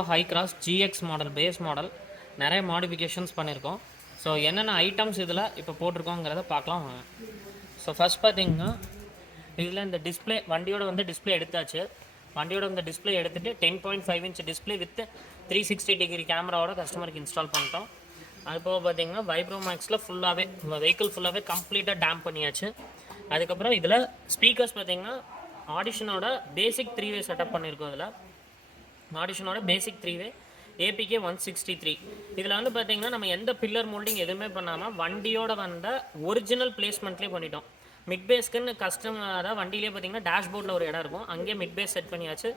Innova Hycross GX model base model நிறைய modifications பண்ணியிருக்கோம். So என்னென்ன ஐட்டம்ஸ் இதில் இப்போ போட்டிருக்கோங்கிறத பார்க்கலாம் வாங்க. ஸோ ஃபஸ்ட் பார்த்தீங்கன்னா இதில் இந்த டிஸ்பிளே வண்டியோட வந்து டிஸ்பிளே எடுத்தாச்சு. வண்டியோட இந்த டிஸ்பிளே எடுத்துகிட்டு 10.5 இன்ச் டிஸ்பிளே வித் 360 டிகிரி கேமராவோட கஸ்டமருக்கு இன்ஸ்டால் பண்ணிட்டோம். அது போக பார்த்தீங்கன்னா வைப்ரோமேக்ஸில் ஃபுல்லாகவே வெஹிக்கிள் ஃபுல்லாகவே கம்ப்ளீட்டாக டேம்ப் பண்ணியாச்சு. அதுக்கப்புறம் இதில் ஸ்பீக்கர்ஸ் பார்த்தீங்கன்னா ஆடிஷனோட பேசிக் 3-வே செட்டப் பண்ணியிருக்கோம். இதில் ஆடிஷனோட பேசிக் 3-வே APK 163. இதில் வந்து பார்த்தீங்கன்னா நம்ம எந்த பில்லர் மோல்டிங் எதுவுமே பண்ணாமல் வண்டியோட வந்த ஒரிஜினல் பிளேஸ்மெண்ட்லேயே பண்ணிட்டோம். மிட் பேஸ்க்குன்னு அதாவது வண்டியிலே பார்த்தீங்கன்னா டேஷ்போர்டில் ஒரு இடம் இருக்கும், அங்கேயே மிட் பேஸ் செட் பண்ணியாச்சு.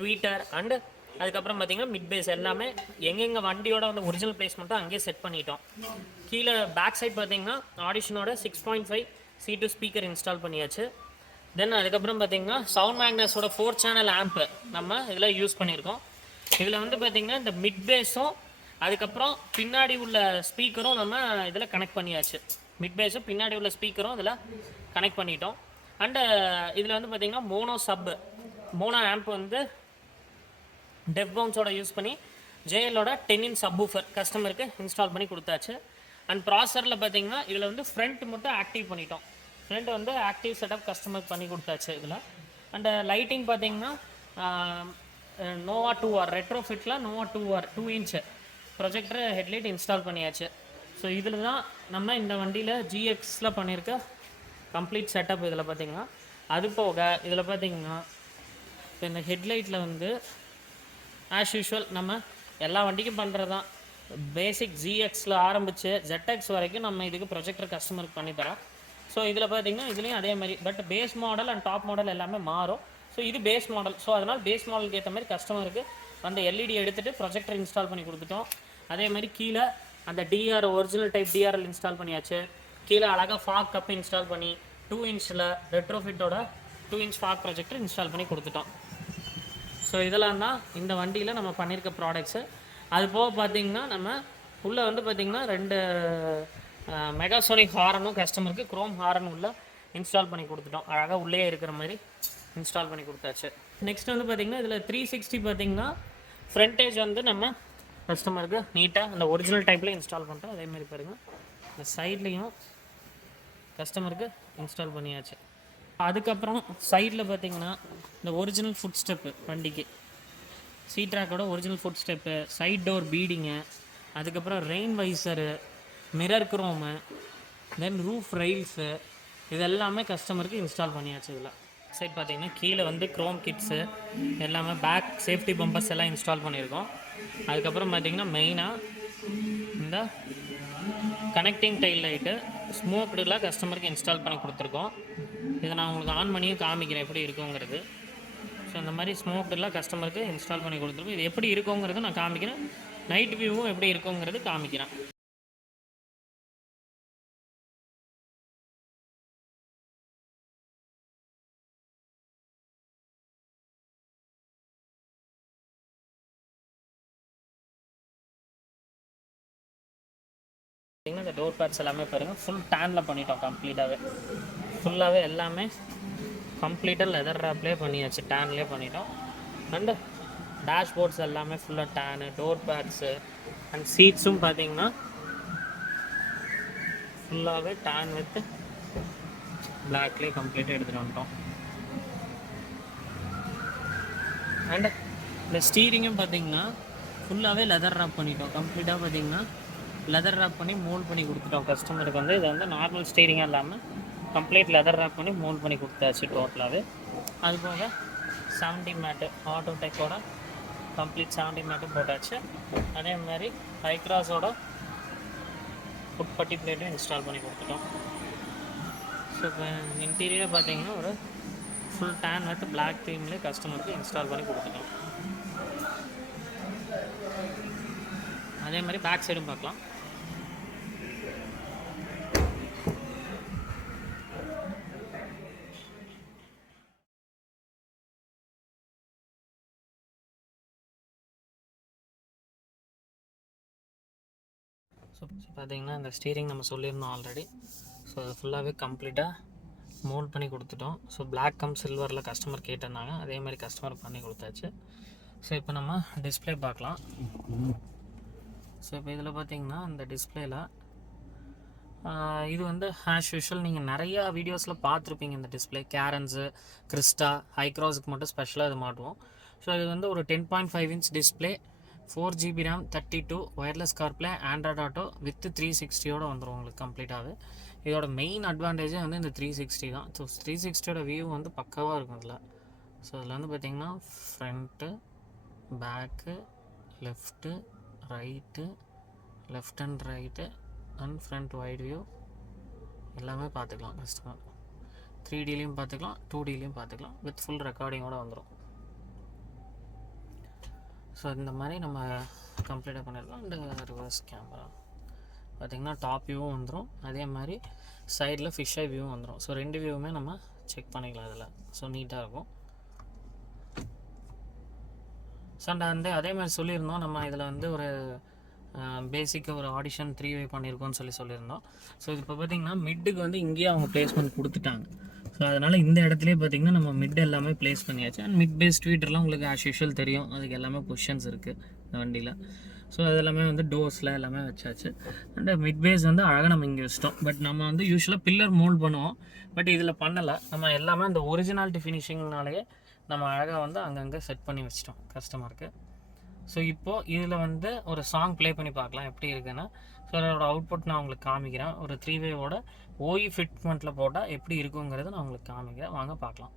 ட்வீட்டர் அண்ட் அதுக்கப்புறம் பார்த்தீங்கன்னா மிட் பேஸ் எல்லாமே எங்கெங்கே வண்டியோட வந்து ஒரிஜினல் பிளேஸ்மெண்ட்டோ அங்கேயே செட் பண்ணிட்டோம். கீழே பேக் சைட் பார்த்தீங்கன்னா ஆடிஷனோட 6.5 C2 ஸ்பீக்கர் இன்ஸ்டால் பண்ணியாச்சு. தென் அதுக்கப்புறம் பார்த்தீங்கன்னா சவுண்ட் மேக்னஸோட 4 சேனல் ஆம்ப்பு நம்ம இதில் யூஸ் பண்ணியிருக்கோம். இதில் வந்து பார்த்திங்கன்னா இந்த மிட் பேஸும் அதுக்கப்புறம் பின்னாடி உள்ள ஸ்பீக்கரும் நம்ம இதில் கனெக்ட் பண்ணியாச்சு. மிட் பேஸும் பின்னாடி உள்ள ஸ்பீக்கரும் இதில் கனெக்ட் பண்ணிட்டோம். அண்டு இதில் வந்து பார்த்திங்கன்னா மோனோ ஆம்ப் வந்து டெஃப் பவுன்ஸோட யூஸ் பண்ணி JLோட 10 இன்ச் சப்வூஃபர் கஸ்டமருக்கு இன்ஸ்டால் பண்ணி கொடுத்தாச்சு. அண்ட் ப்ராசரில் பார்த்திங்கன்னா இதில் வந்து ஃப்ரண்ட் மட்டும் ஆக்டிவ் பண்ணிட்டோம். ஃப்ரண்ட் வந்து ஆக்டிவ் செட்டப் கஸ்டமருக்கு பண்ணி கொடுத்தாச்சு இதில். அண்டு லைட்டிங் பார்த்திங்கன்னா Nova 2R ரெட்ரோஃபிட்டில் Nova 2R 2 inch projector headlight install பண்ணியாச்சு. ஸோ இதில் தான் நம்ம இந்த வண்டியில் GXயில் பண்ணியிருக்க கம்ப்ளீட் செட்டப். இதில் பார்த்திங்கன்னா அது போக இதில் பார்த்திங்கன்னா இப்போ இந்த ஹெட்லைட்டில் வந்து ஆஸ் யூஷுவல் நம்ம எல்லா வண்டிக்கும் பண்ணுறது தான். பேசிக் GXயில் ஆரம்பித்து ZX வரைக்கும் நம்ம இதுக்கு ப்ரொஜெக்டர் கஸ்டமருக்கு பண்ணித்தரோம். ஸோ இதில் பார்த்திங்கன்னா இதுலேயும் அதே மாதிரி but base model and top model எல்லாமே மாறும். ஸோ இது பேஸ் மாடல். ஸோ அதனால் பேஸ் மாடலுக்கு ஏற்ற மாதிரி கஸ்டமருக்கு அந்த LED எடுத்துகிட்டு ப்ரொஜெக்டர் இன்ஸ்டால் பண்ணி கொடுத்துட்டோம். அதே மாதிரி கீழே அந்த ஒரிஜினல் டைப் DRL இன்ஸ்டால் பண்ணியாச்சு. கீழே அழகாக ஃபாக் கப் இன்ஸ்டால் பண்ணி 2 இன்ச்சில் ரெட்ரோஃபிட்டோட 2 இன்ச் ஃபாக் ப்ரொஜெக்டர் இன்ஸ்டால் பண்ணி கொடுத்துட்டோம். ஸோ இதெல்லாம் தான் இந்த வண்டியில் நம்ம பண்ணியிருக்க ப்ராடக்ட்ஸு. அது போக பார்த்திங்கன்னா நம்ம உள்ளே வந்து பார்த்திங்கன்னா 2 மெகாசோனிக் ஹாரனும் கஸ்டமருக்கு குரோம் ஹாரன் உள்ள இன்ஸ்டால் பண்ணி கொடுத்துட்டோம். அழகாக உள்ளே இருக்கிற மாதிரி இன்ஸ்டால் பண்ணி கொடுத்தாச்சு. நெக்ஸ்ட் வந்து பார்த்திங்கன்னா இதில் 360 பார்த்திங்கன்னா ஃப்ரண்டேஜ் வந்து நம்ம கஸ்டமருக்கு நீட்டாக அந்த ஒரிஜினல் டைப்பில் இன்ஸ்டால் பண்ணிட்டோம். அதேமாதிரி பாருங்கள் இந்த சைட்லேயும் கஸ்டமருக்கு இன்ஸ்டால் பண்ணியாச்சு. அதுக்கப்புறம் சைடில் பார்த்திங்கன்னா இந்த ஒரிஜினல் ஃபுட் ஸ்டெப்பு வண்டிக்கு சீட்ராக்கோட original foot step, side door beading, அதுக்கப்புறம் rain visor, mirror chrome, then roof rails, இது எல்லாமே கஸ்டமருக்கு இன்ஸ்டால் பண்ணியாச்சு. இதில் சைட் பார்த்திங்கன்னா கீழே வந்து க்ரோம் கிட்ஸு எல்லாமே பேக் சேஃப்டி பம்பர்ஸ் எல்லாம் இன்ஸ்டால் பண்ணியிருக்கோம். அதுக்கப்புறம் பார்த்திங்கன்னா மெயினாக இந்த கனெக்டிங் டைல் லைட்டு ஸ்மோக்டில் கஸ்டமருக்கு இன்ஸ்டால் பண்ணி கொடுத்துருக்கோம். இதை நான் உங்களுக்கு ஆன் பண்ணியும் காமிக்கிறேன் எப்படி இருக்குங்கிறது. ஸோ இந்த மாதிரி ஸ்மோக்டில் கஸ்டமருக்கு இன்ஸ்டால் பண்ணி கொடுத்துருக்கோம். இது எப்படி இருக்குங்கிறது நான் காமிக்கிறேன். நைட் வியூவும் எப்படி இருக்குங்கிறது காமிக்கிறேன். இந்த டோர் பேட்ஸ் எல்லாமே பாருங்கள் ஃபுல் டேனில் பண்ணிட்டோம். கம்ப்ளீட்டாகவே ஃபுல்லாகவே எல்லாமே கம்ப்ளீட்டாக லெதர் ரேப்லேயே பண்ணியாச்சு, டேன்லேயே பண்ணிட்டோம். அண்டு டேஷ்போர்ட்ஸ் எல்லாமே ஃபுல்லாக டேனு, டோர் பேட்ஸு அண்ட் சீட்ஸும் பார்த்திங்கன்னா ஃபுல்லாகவே டேன் வித் பிளாக்லேயே கம்ப்ளீட்டாக எடுத்துகிட்டு வந்துட்டோம். அண்டு இந்த ஸ்டீரிங்கும் பார்த்திங்கன்னா ஃபுல்லாகவே லெதர் ரேப் பண்ணிட்டோம். கம்ப்ளீட்டாக பார்த்திங்கன்னா லெதர் ரேப் பண்ணி மோல்ட் பண்ணி கொடுத்துட்டோம் கஸ்டமருக்கு. வந்து இதை வந்து நார்மல் ஸ்டீரிங்காக இல்லாமல் கம்ப்ளீட் லெதர் ரேப் பண்ணி மோல்ட் பண்ணி கொடுத்தாச்சு டோட்டலாகவே. அதுபோக 70 மேட்டு ஆட்டோடெக்கோட கம்ப்ளீட் 70 மேட்டு போட்டாச்சு. அதே மாதிரி ஹைக்ராஸோட ஃபுட்பட்டி பிளேட்டும் இன்ஸ்டால் பண்ணி கொடுத்துட்டோம். ஸோ இப்போ இன்டீரியர் பார்த்திங்கன்னா ஒரு ஃபுல் டேன் வித் பிளாக் தீம்லேயே கஸ்டமருக்கு இன்ஸ்டால் பண்ணி கொடுத்துட்டோம். அதே மாதிரி பேக் சைடும் பார்க்கலாம். ஸோ பார்த்திங்கன்னா இந்த ஸ்டீரிங் நம்ம சொல்லியிருந்தோம் ஆல்ரெடி. ஸோ அது ஃபுல்லாகவே கம்ப்ளீட்டாக மோல்ட் பண்ணி கொடுத்துட்டோம். ஸோ பிளாக் கம் சில்வரில் கஸ்டமர் கேட்டிருந்தாங்க, அதே மாதிரி கஸ்டமர் பண்ணி கொடுத்தாச்சு. ஸோ இப்போ நம்ம டிஸ்பிளே பார்க்கலாம். ஸோ இப்போ இதில் பார்த்தீங்கன்னா இந்த டிஸ்பிளேயில் இது வந்து ஆஸ் யூஷுவல் நீங்கள் நிறையா வீடியோஸில் பார்த்துருப்பீங்க. இந்த டிஸ்பிளே கேரன்ஸு, கிறிஸ்டா, ஹைக்ராஸுக்கு மட்டும் ஸ்பெஷலாக இது மாட்டுவோம். ஸோ இது வந்து ஒரு 10.5 inch display, 4GB RAM, 32 wireless CarPlay, Android auto with 360 வந்துடும் உங்களுக்கு கம்ப்ளீட்டாகவே. இதோட மெயின் அட்வான்டேஜே வந்து இந்த 360 தான். ஸோ 360 வியூ வந்து பக்காவாக இருக்கும் இதில். ஸோ இதில் வந்து பார்த்திங்கன்னா front, back, left, right, left and right and front wide view எல்லாமே பார்த்துக்கலாம். கஸ்டமர் 3Dலையும் பார்த்துக்கலாம், 2Dலையும் பார்த்துக்கலாம். வித் ஃபுல் ரெக்கார்டிங்கோடு வந்துடும். ஸோ இந்த மாதிரி நம்ம கம்ப்ளீட்டாக பண்ணியிருக்கோம். இந்த ரிவர்ஸ் கேமரா பார்த்திங்கன்னா டாப் வியூவும் வந்துடும், அதே மாதிரி சைடில் ஃபிஷ் ஐ வியூவும் வந்துடும். ஸோ 2 வியூவுமே நம்ம செக் பண்ணிக்கலாம் இதில். ஸோ நீட்டாக இருக்கும். ஸோ அந்த அதே மாதிரி சொல்லியிருந்தோம் நம்ம இதில் வந்து ஒரு பேசிக்காக ஒரு ஆடிஷன் 3-way பண்ணியிருக்கோம்னு சொல்லியிருந்தோம். ஸோ இது இப்போ பார்த்திங்கன்னா மிட்டுக்கு வந்து இங்கேயே அவங்க பிளேஸ்மெண்ட் கொடுத்துட்டாங்க. ஸோ அதனால் இந்த இடத்துலேயே பார்த்திங்கன்னா நம்ம மிட் எல்லாமே ப்ளேஸ் பண்ணியாச்சு. அண்ட் மிட் பேஸ் ட்வீட்டர்லாம் உங்களுக்கு ஆஸ் யூஷுவல் தெரியும், அதுக்கு எல்லாமே பொசிஷன்ஸ் இருக்குது இந்த வண்டியில். ஸோ அதெல்லாமே வந்து டோர்ஸில் எல்லாமே வச்சாச்சு. அண்ட் மிட் பேஸ் வந்து அழகாக நம்ம இங்கே வச்சிட்டோம். பட் நம்ம வந்து யூஸ்வலாக பில்லர் மோல்ட் பண்ணுவோம், பட் இதில் பண்ணலை. நம்ம எல்லாமே அந்த ஒரிஜினாலிட்டி ஃபினிஷிங்னாலேயே நம்ம அழகாக வந்து அங்கங்கே செட் பண்ணி வச்சிட்டோம் கஸ்டமருக்கு. ஸோ இப்போது இதில் வந்து ஒரு சாங் ப்ளே பண்ணி பார்க்கலாம் எப்படி இருக்குன்னு. ஸோ அதோட அவுட்புட் நான் உங்களுக்கு காமிக்கிறேன். ஒரு 3-way ஓஇ ஃபிட்மெண்ட்டில் போட்டால் எப்படி இருக்குங்கிறத நான் உங்களுக்கு காமிக்கிறேன். வாங்க பார்க்கலாம்.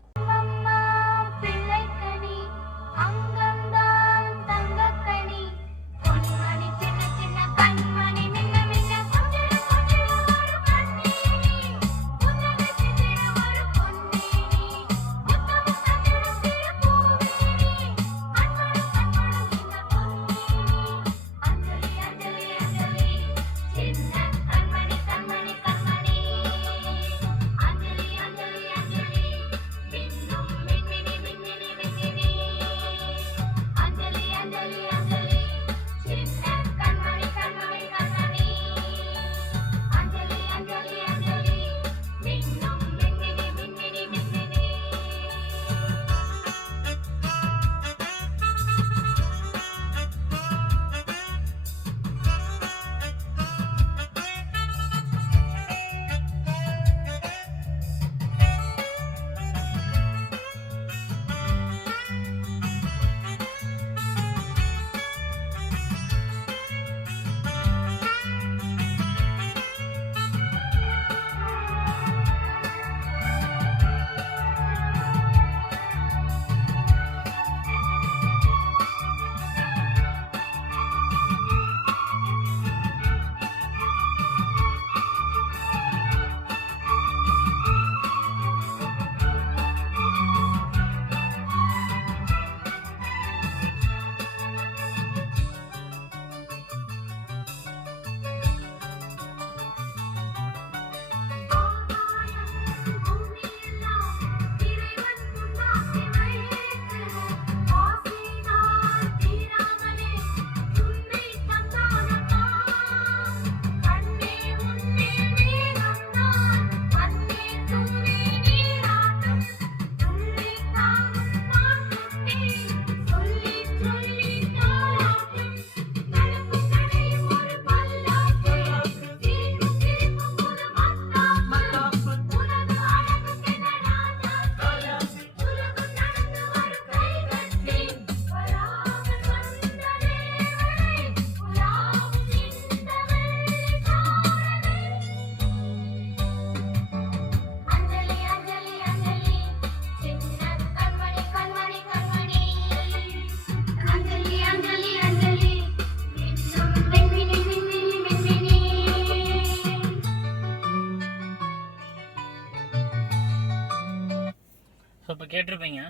ஸோ இப்போ கேட்டிருப்பீங்க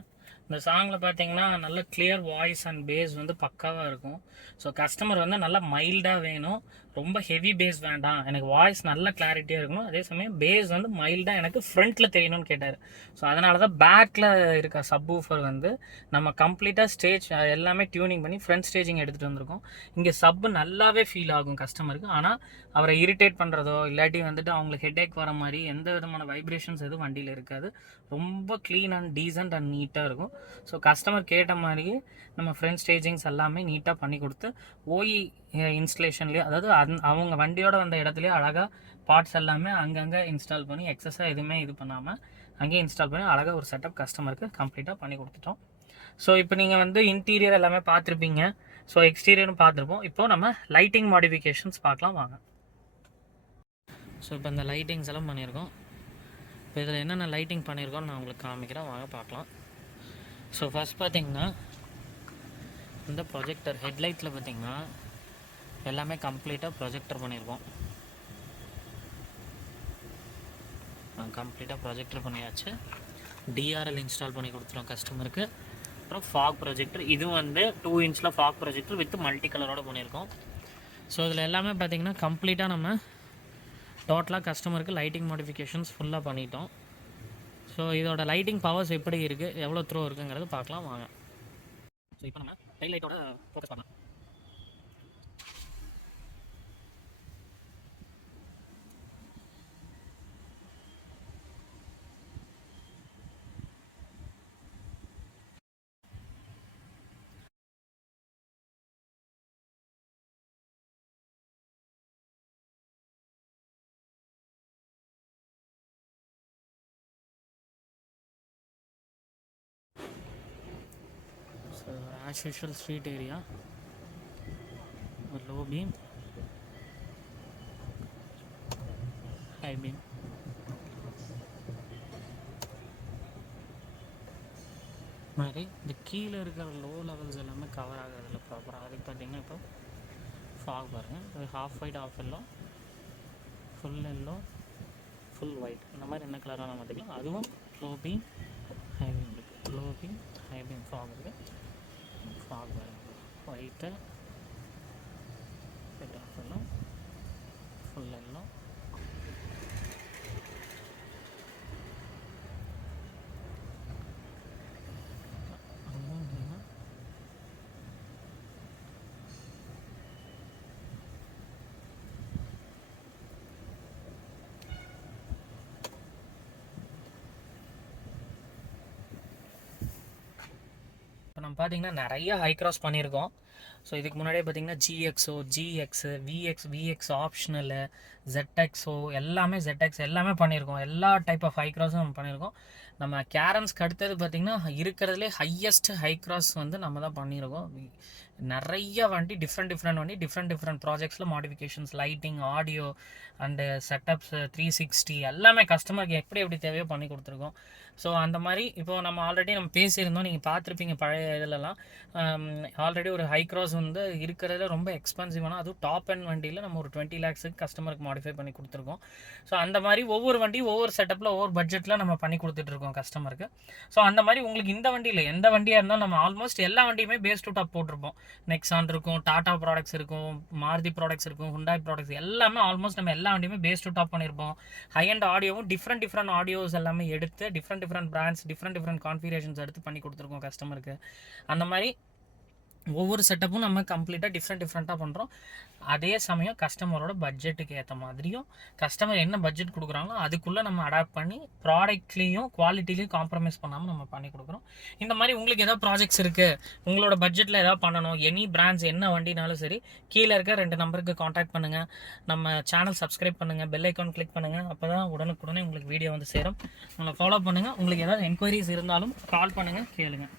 இந்த சாங்கில் பார்த்தீங்கன்னா நல்ல கிளியர் வாய்ஸ் அண்ட் பேஸ் வந்து பக்காவாக இருக்கும். ஸோ கஸ்டமர் வந்து நல்லா மைல்டாக வேணும், ரொம்ப ஹெவி பேஸ் வேண்டாம், எனக்கு வாய்ஸ் நல்ல கிளாரிட்டியாக இருக்கணும், அதே சமயம் பேஸ் வந்து மைல்டாக எனக்கு ஃப்ரண்ட்டில் தெரியணும்னு கேட்டார். ஸோ அதனால தான் பேக்கில் இருக்க சப்வூஃபர் வந்து நம்ம கம்ப்ளீட்டாக ஸ்டேஜ் எல்லாமே டியூனிங் பண்ணி ஃப்ரண்ட் ஸ்டேஜிங் எடுத்துகிட்டு வந்திருக்கோம். இங்கே சப்பு நல்லாவே ஃபீல் ஆகும் கஸ்டமருக்கு. ஆனால் அவரை இரிட்டேட் பண்ணுறதோ இல்லாட்டி வந்துட்டு அவங்களுக்கு ஹெட்ஏக் வர மாதிரி எந்த விதமான வைப்ரேஷன்ஸ் எதுவும் வண்டியில் இருக்காது. ரொம்ப க்ளீன் அண்ட் டீசென்ட் அண்ட் நீட்டாக இருக்கும். ஸோ கஸ்டமர் கேட்ட மாதிரியே நம்ம ஃப்ரண்ட் ஸ்டேஜிங்ஸ் எல்லாமே நீட்டாக பண்ணி கொடுத்து ஓஇ இன்ஸ்டலேஷன்லேயே, அதாவது அவங்க வண்டியோட வந்த இடத்துலையே அழகாக பார்ட்ஸ் எல்லாமே அங்கங்கே இன்ஸ்டால் பண்ணி எக்ஸஸாக எதுவுமே இது பண்ணாமல் அங்கேயே இன்ஸ்டால் பண்ணி அழகாக ஒரு செட்டப் கஸ்டமருக்கு கம்ப்ளீட்டாக பண்ணி கொடுத்துட்டோம். ஸோ இப்போ நீங்கள் வந்து இன்டீரியர் எல்லாமே பார்த்துருப்பீங்க. ஸோ எக்ஸ்டீரியரும் பார்த்துருப்போம். இப்போது நம்ம லைட்டிங் மாடிஃபிகேஷன்ஸ் பார்க்கலாம் வாங்க. ஸோ இப்போ இந்த லைட்டிங்ஸ் எல்லாம் பண்ணியிருக்கோம். இப்போ இதில் என்னென்ன லைட்டிங் பண்ணியிருக்கோன்னு நான் உங்களுக்கு காமிக்கிறேன், வாங்க பார்க்கலாம். ஸோ ஃபஸ்ட் பார்த்திங்கன்னா இந்த ப்ரொஜெக்டர் ஹெட்லைட்டில் பார்த்திங்கன்னா எல்லாமே கம்ப்ளீட்டாக ப்ரொஜெக்டர் பண்ணியிருக்கோம். கம்ப்ளீட்டாக ப்ரொஜெக்டர் பண்ணியாச்சு. டிஆர்எல் இன்ஸ்டால் பண்ணி கொடுத்துருவோம் கஸ்டமருக்கு. அப்புறம் ஃபாக் ப்ரொஜெக்டர், இது வந்து 2 இன்ச்சில் ஃபாக் ப்ரொஜெக்டர் வித் மல்டி கலரோடு பண்ணியிருக்கோம். ஸோ இதில் எல்லாமே பார்த்திங்கன்னா கம்ப்ளீட்டாக நம்ம டோட்டலாக கஸ்டமருக்கு லைட்டிங் மாடிஃபிகேஷன்ஸ் ஃபுல்லாக பண்ணிட்டோம். ஸோ இதோட லைட்டிங் பவர்ஸ் எப்படி இருக்குது, எவ்வளோ த்ரோ இருக்குங்கிறது பார்க்கலாம் வாங்க. ஸோ இப்போ நம்ம டைல் லைட்டோட ஃபோக்கஸ் பண்ணலாம். As usual street area, a low beam, high beam. மாதிரி இந்த கீழே இருக்கிற லோ லெவல்ஸ் எல்லாமே கவர் ஆகிறதில்ல ப்ராப்பராக. அதுக்கு பார்த்தீங்கன்னா இப்போ ஃபாக் பாருங்கள், அது half white half yellow, full yellow, full white, இந்த மாதிரி என்ன கலராக நம்ம பார்த்துக்கலாம். அதுவும் லோ பீம் ஹை பீம் இருக்குது. Low beam high beam fog இருக்குது. ஃபாக் பாருங்கள், white white half yellow, full yellow, இப்போ நம்ம பார்த்திங்கன்னா நிறைய ஹைக்ராஸ் பண்ணியிருக்கோம். ஸோ இதுக்கு முன்னாடியே பார்த்திங்கன்னா ஜிஎக்ஸோ, ஜிஎக்ஸு, விஎக்ஸ் ஆப்ஷனலு, ZXO எல்லாமே, ZX எல்லாமே பண்ணியிருக்கோம். எல்லா டைப் ஆஃப் ஹைக்ராஸும் நம்ம பண்ணியிருக்கோம். நம்ம கேரன்ஸ்க்கு அடுத்தது பார்த்திங்கன்னா இருக்கிறதுலே ஹையஸ்ட் ஹைக்ராஸ் வந்து நம்ம தான் பண்ணியிருக்கோம். நிறைய வண்டி டிஃப்ரெண்ட் வண்டி டிஃப்ரெண்ட் ப்ராஜெக்ட்ஸில் modifications, lighting, audio and setups 360 எல்லாமே கஸ்டமருக்கு எப்படி தேவையோ பண்ணி கொடுத்துருக்கோம். ஸோ அந்த மாதிரி இப்போது நம்ம ஆல்ரெடி நம்ம பேசியிருந்தோம், நீங்கள் பார்த்துருப்பீங்க பழைய இதிலலாம். ஆல்ரெடி ஒரு ஹைக்ராஸ் வந்து இருக்கிறதுல ரொம்ப எக்ஸ்பென்சிவான, அதுவும் டாப் அண்ட் வண்டியில் நம்ம ஒரு 20 lakhsக்கு கஸ்டமருக்கு மாடிஃபை பண்ணி கொடுத்துருக்கோம். ஸோ அந்த மாதிரி ஒவ்வொரு வண்டி ஒவ்வொரு செட்டப்பில் ஒவ்வொரு பட்ஜெட்டில் நம்ம பண்ணி கொடுத்துட்ருக்கோம் கஸ்டமருக்கு. ஸோ அந்த மாதிரி உங்களுக்கு இந்த வண்டியில் எந்த வண்டியாக இருந்தாலும் நம்ம ஆல்மோஸ்ட் எல்லா வண்டியுமே பேஸ் டு டாப் போட்டிருப்போம். நெக்ஸான் இருக்கும், டாடா ப்ராடக்ட்ஸ் இருக்கும், மாருதி ப்ராடக்ட்ஸ் இருக்கும், ஹுண்டாய் ப்ராடக்ட்ஸ் எல்லாமே ஆல்மோஸ்ட் நம்ம எல்லா வண்டியுமே பேஸ் டு டாப் பண்ணியிருப்போம். ஹை அண்ட் ஆடியோவும் டிஃப்ரெண்ட் ஆடியோஸ் எல்லாமே எடுத்து டிஃப்ரெண்ட் பிராண்ட்ஸ் டிஃப்ரெண்ட் கான்ஃபிகரேஷன்ஸ் எடுத்து பண்ணி கொடுத்துருக்கோம் கஸ்டமருக்கு. அந்த மாதிரி ஒவ்வொரு செட்டப்பும் நம்ம கம்ப்ளீட்டாக டிஃப்ரெண்ட்டாக பண்ணுறோம். அதே சமயம் கஸ்டமரோட பட்ஜெட்டுக்கு ஏற்ற மாதிரியும் கஸ்டமர் என்ன பட்ஜெட் கொடுக்குறாங்களோ அதுக்குள்ளே நம்ம அடாப்ட் பண்ணி ப்ராடக்ட்லேயும் குவாலிட்டிலையும் காம்ப்ரமைஸ் பண்ணாமல் நம்ம பண்ணி கொடுக்குறோம். இந்த மாதிரி உங்களுக்கு ஏதாவது ப்ராஜெக்ட்ஸ் இருக்குது, உங்களோட பட்ஜெட்டில் ஏதாவது பண்ணணும், எனி பிராண்ட்ஸ் என்ன வண்டினாலும் சரி, கீழே இருக்க 2 நம்பருக்கு காண்டாக்ட் பண்ணுங்கள். நம்ம சேனல் சப்ஸ்கிரைப் பண்ணுங்கள், பெல் ஐக்கான் கிளிக் பண்ணுங்கள். அப்போ தான் உடனுக்குடனே உங்களுக்கு வீடியோ வந்து சேரும். உங்களை ஃபாலோ பண்ணுங்கள். உங்களுக்கு ஏதாவது என்கொயரிஸ் இருந்தாலும் கால் பண்ணுங்கள், கேளுங்கள்.